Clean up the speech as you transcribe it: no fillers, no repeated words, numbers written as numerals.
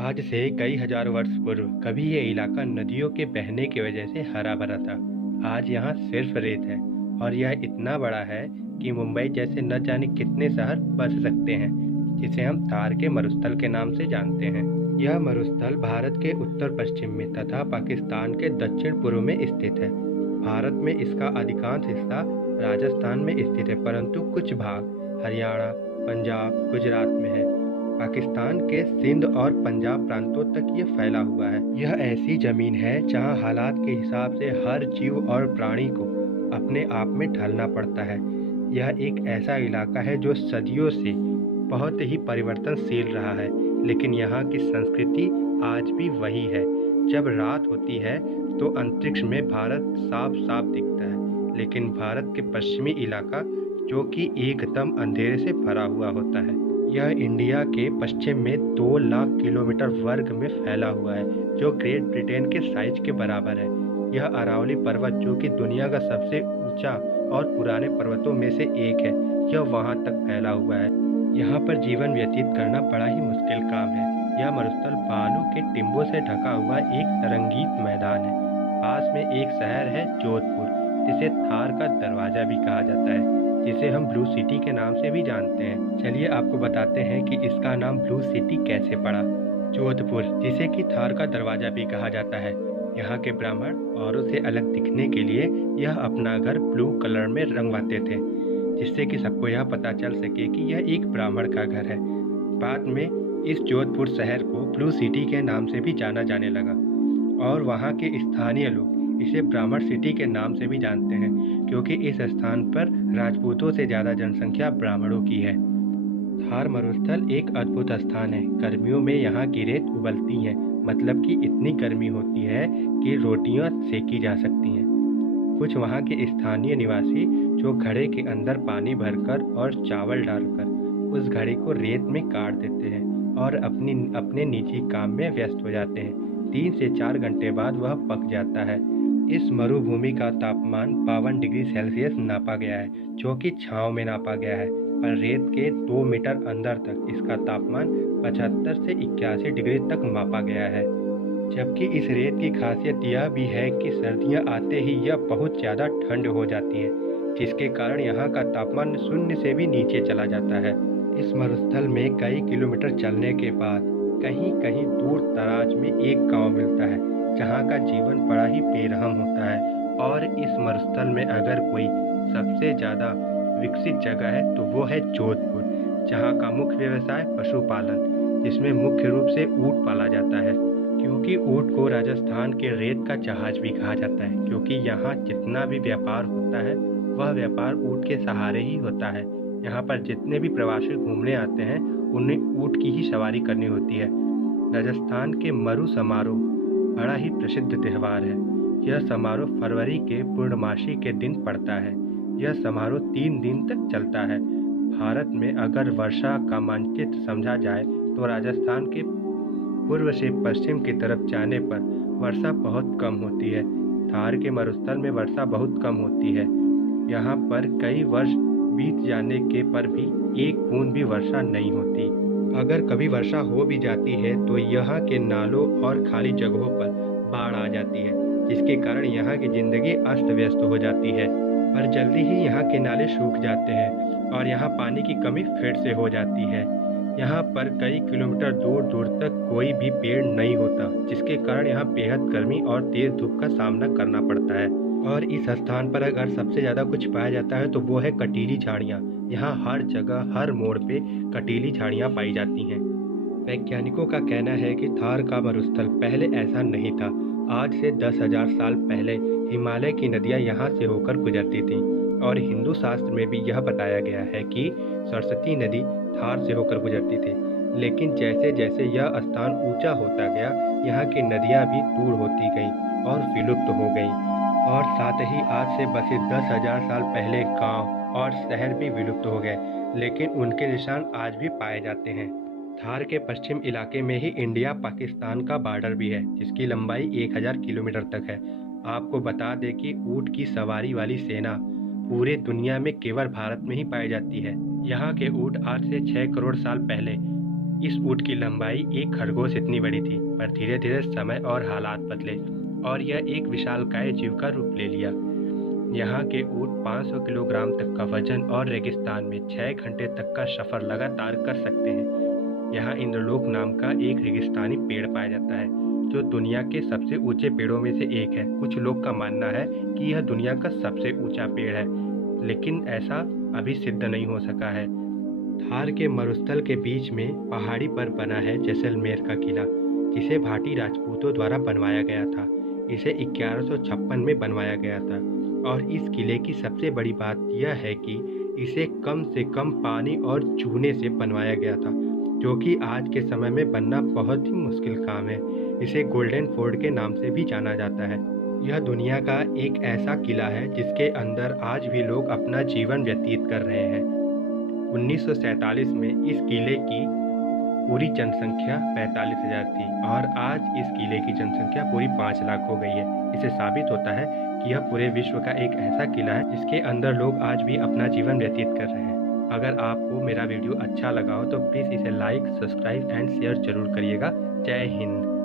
आज से कई हजार वर्ष पूर्व कभी ये इलाका नदियों के बहने की वजह से हरा भरा था। आज यहाँ सिर्फ रेत है और यह इतना बड़ा है कि मुंबई जैसे न जाने कितने शहर बस सकते हैं, जिसे हम थार के मरुस्थल के नाम से जानते हैं। यह मरुस्थल भारत के उत्तर पश्चिम में तथा पाकिस्तान के दक्षिण पूर्व में स्थित है। भारत में इसका अधिकांश हिस्सा राजस्थान में स्थित है, परंतु कुछ भाग हरियाणा, पंजाब, गुजरात में है। पाकिस्तान के सिंध और पंजाब प्रांतों तक ये फैला हुआ है। यह ऐसी जमीन है जहां हालात के हिसाब से हर जीव और प्राणी को अपने आप में ढलना पड़ता है। यह एक ऐसा इलाका है जो सदियों से बहुत ही परिवर्तनशील रहा है, लेकिन यहाँ की संस्कृति आज भी वही है। जब रात होती है तो अंतरिक्ष में भारत साफ साफ दिखता है, लेकिन भारत के पश्चिमी इलाका जो कि एकदम अंधेरे से भरा हुआ होता है। यह इंडिया के पश्चिम में 2 लाख किलोमीटर वर्ग में फैला हुआ है, जो ग्रेट ब्रिटेन के साइज के बराबर है। यह अरावली पर्वत, जो कि दुनिया का सबसे ऊंचा और पुराने पर्वतों में से एक है, यह वहां तक फैला हुआ है। यहाँ पर जीवन व्यतीत करना बड़ा ही मुश्किल काम है। यह मरुस्थल बालू के टिंबों से ढका हुआ एक तरंगित मैदान है। पास में एक शहर है जोधपुर, जिसे थार का दरवाजा भी कहा जाता है, जिसे हम ब्लू सिटी के नाम से भी जानते हैं। चलिए आपको बताते हैं कि इसका नाम ब्लू सिटी कैसे पड़ा। जोधपुर, जिसे कि थार का दरवाजा भी कहा जाता है, यहाँ के ब्राह्मण औरों से अलग दिखने के लिए यह अपना घर ब्लू कलर में रंगवाते थे, जिससे कि सबको यह पता चल सके कि यह एक ब्राह्मण का घर है। बाद में इस जोधपुर शहर को ब्लू सिटी के नाम से भी जाना जाने लगा और वहाँ के स्थानीय लोग इसे ब्राह्मण सिटी के नाम से भी जानते हैं, क्योंकि इस स्थान पर राजपूतों से ज़्यादा जनसंख्या ब्राह्मणों की है। थार मरुस्थल एक अद्भुत स्थान है। गर्मियों में यहाँ की रेत उबलती है, मतलब कि इतनी गर्मी होती है कि रोटियाँ सेकी जा सकती हैं। कुछ वहाँ के स्थानीय निवासी जो घड़े के अंदर पानी भरकर और चावल डालकर उस घड़े को रेत में काट देते हैं और अपने निजी काम में व्यस्त हो जाते हैं। 3 से 4 घंटे बाद वह पक जाता है। इस मरुभूमि का तापमान 52 डिग्री सेल्सियस नापा गया है, जो कि छांव में नापा गया है, पर रेत के 2 मीटर अंदर तक इसका तापमान 75 से 81 डिग्री तक मापा गया है। जबकि इस रेत की खासियत यह भी है कि सर्दियां आते ही यह बहुत ज़्यादा ठंड हो जाती है, जिसके कारण यहाँ का तापमान शून्य से भी नीचे चला जाता है। इस मरुस्थल में कई किलोमीटर चलने के बाद कहीं कहीं दूर दराज में एक गांव मिलता है, जहां का जीवन बड़ा ही बेरहम होता है। और इस मरुस्थल में अगर कोई सबसे ज़्यादा विकसित जगह है तो वो है जोधपुर, जहां का मुख्य व्यवसाय पशुपालन, जिसमें मुख्य रूप से ऊँट पाला जाता है। क्योंकि ऊँट को राजस्थान के रेत का जहाज भी कहा जाता है, क्योंकि यहाँ जितना भी व्यापार होता है वह व्यापार ऊँट के सहारे ही होता है। यहाँ पर जितने भी प्रवासी घूमने आते हैं उन्हें ऊँट की ही सवारी करनी होती है। राजस्थान के मरु समारोह बड़ा ही प्रसिद्ध त्यौहार है। यह समारोह फरवरी के पूर्णमासी के दिन पड़ता है। यह समारोह 3 दिन तक चलता है। भारत में अगर वर्षा का मानचित्र समझा जाए तो राजस्थान के पूर्व से पश्चिम की तरफ जाने पर वर्षा बहुत कम होती है। थार के मरुस्थल में वर्षा बहुत कम होती है। यहाँ पर कई वर्ष बीत जाने के पर भी एक बूंद भी वर्षा नहीं होती। अगर कभी वर्षा हो भी जाती है तो यहाँ के नालों और खाली जगहों पर बाढ़ आ जाती है, जिसके कारण यहाँ की जिंदगी अस्त व्यस्त हो जाती है। पर जल्दी ही यहाँ के नाले सूख जाते हैं और यहाँ पानी की कमी फिर से हो जाती है। यहाँ पर कई किलोमीटर दूर दूर तक कोई भी पेड़ नहीं होता, जिसके कारण यहाँ बेहद गर्मी और तेज धूप का सामना करना पड़ता है। और इस स्थान पर अगर सबसे ज़्यादा कुछ पाया जाता है तो वो है कटीली झाड़ियाँ। यहाँ हर जगह हर मोड़ पे कटीली झाड़ियाँ पाई जाती हैं। वैज्ञानिकों का कहना है कि थार का मरुस्थल पहले ऐसा नहीं था। आज से 10,000 साल पहले हिमालय की नदियाँ यहाँ से होकर गुजरती थीं और हिंदू शास्त्र में भी यह बताया गया है कि सरस्वती नदी थार से होकर गुजरती थी। लेकिन जैसे जैसे यह स्थान ऊंचा होता गया, यहाँ की नदियाँ भी दूर होती गईं और विलुप्त हो गईं। और साथ ही आज से बसे 10,000 साल पहले गांव और शहर भी विलुप्त हो गए, लेकिन उनके निशान आज भी पाए जाते हैं। थार के पश्चिम इलाके में ही इंडिया पाकिस्तान का बॉर्डर भी है, जिसकी लंबाई 1000 किलोमीटर तक है। आपको बता दें कि ऊँट की सवारी वाली सेना पूरे दुनिया में केवल भारत में ही पाई जाती है। यहाँ के ऊँट आज से 6 करोड़ साल पहले इस ऊँट की लंबाई एक खरगोश इतनी बड़ी थी, पर धीरे धीरे समय और हालात बदले और यह एक विशालकाय जीव का रूप ले लिया। यहाँ के ऊँट 500 किलोग्राम तक का वजन और रेगिस्तान में 6 घंटे तक का सफर लगातार कर सकते हैं। यहाँ इंद्रलोक नाम का एक रेगिस्तानी पेड़ पाया जाता है, जो दुनिया के सबसे ऊंचे पेड़ों में से एक है। कुछ लोग का मानना है कि यह दुनिया का सबसे ऊंचा पेड़ है, लेकिन ऐसा अभी सिद्ध नहीं हो सका है। थार के मरुस्थल के बीच में पहाड़ी पर बना है जैसलमेर का किला, जिसे भाटी राजपूतों द्वारा बनवाया गया था। इसे 1156 में बनवाया गया था और इस किले की सबसे बड़ी बात यह है कि इसे कम से कम पानी और चूने से बनवाया गया था, जो कि आज के समय में बनना बहुत ही मुश्किल काम है। इसे गोल्डन फोर्ट के नाम से भी जाना जाता है। यह दुनिया का एक ऐसा किला है जिसके अंदर आज भी लोग अपना जीवन व्यतीत कर रहे हैं। 1947 में इस किले की पूरी जनसंख्या 45,000 थी और आज इस किले की जनसंख्या पूरी 5 लाख हो गई है। इससे साबित होता है कि यह पूरे विश्व का एक ऐसा किला है जिसके अंदर लोग आज भी अपना जीवन व्यतीत कर रहे हैं। अगर आपको मेरा वीडियो अच्छा लगा हो तो प्लीज़ इसे लाइक, सब्सक्राइब एंड शेयर जरूर करिएगा। जय हिंद।